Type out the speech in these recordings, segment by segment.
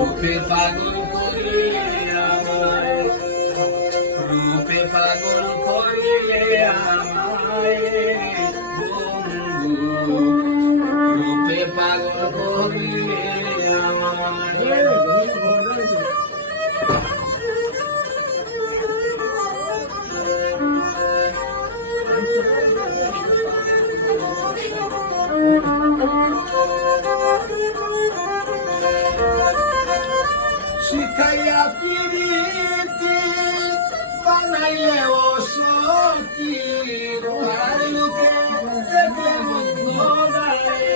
রূপে পাগল করিলে আমায়, রূপে পাগল করিলে আমায় বন্ধু, রূপে পাগল করিলে আমায়। শিখাইয়া পিরিতি বানাইলে ও সতী, রোহার লোকে দেখলে মুগ্ধ গায়ে।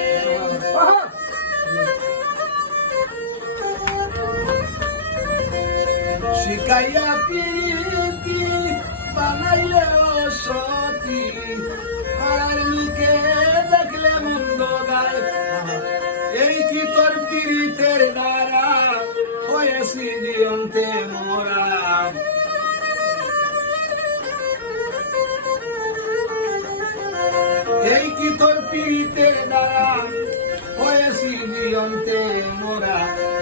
শিখাইয়া পিরিতি বানাইলে ও সতী, রোহার লোকে দেখলে মুগ্ধ গায়ে। এই কি তোর পিরিতের দ্বারা হয়েছি দিয়ন্তে মোরা, এই কি তোর পিরিতের দ্বারা হয়েছি দিয়ন্তে মোরা।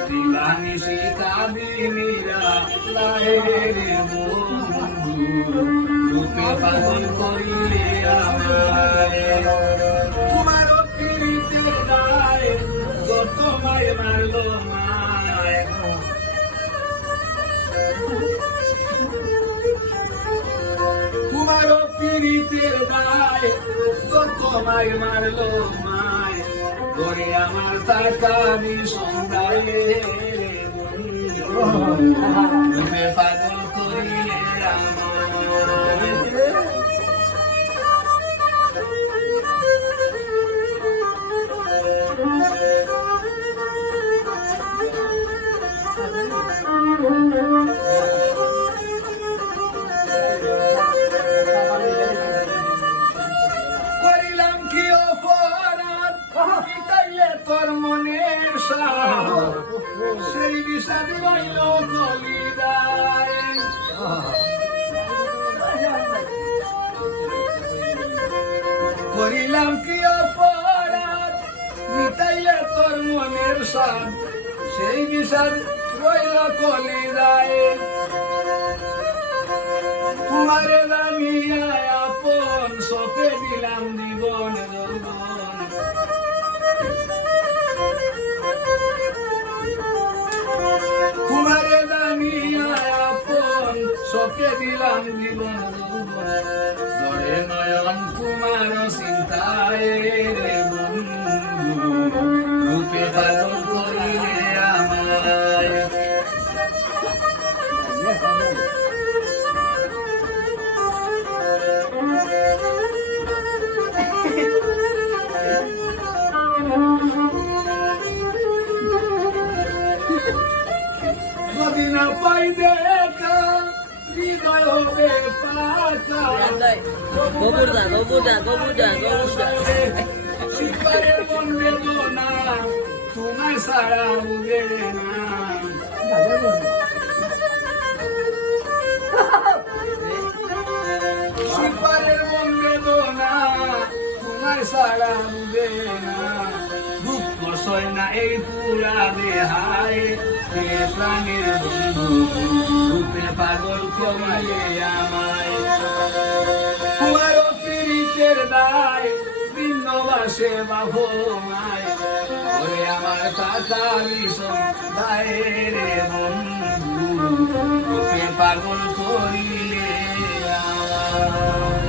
দিবানিশি কাঁদিনীরা লাহেরে বন্ধু, রূপে পাগল করিলে আমায়। তোমার পিরিতের দায় যত মায় মারলো মায়, তোমার পিরিতের দায় যত মায় মারলো মায়। করে আমার তাকানি সন্ধ্যায় রূপে পাগল করিলে আমায়। করিলাম কি অপরাধ মিটাইলে তোর মনের সাধ, সেই বিষাদ রইল কলিদায়। করিলাম কি অপরাধ মিটাইলে তোর মনের সাধ, সেই বিষাদ রইল কলিদায়। তোমারে জানিয়া আপন সপে দিলাম জীবন যৌবন, তোমারে জানিয়া আপন সপে দিলাম জীবন যৌবন। জড়ে নয়ন তোমার চিন্তায় রে বন্ধু, রূপে পাগল করিলে আমায়। যদি না পাই দেখা হৃদয় হবে পাকা, শিকারের মন বেদনা তোমায় সারা বুঝে না। শিকারের মন বেদনা তোমায় সারা বুঝে না। দুঃখ সয় না এই পুরা দেহায়, প্রাণের বন্ধু রূপে পাগল করিলে আমায়। তোমার পিরিতের দায় ভিন্নবাসে বাবু মায়, ওরে আমার টাকা ভীষণ দায় রে বন্ধু, রূপে পাগল করিলে আমায়।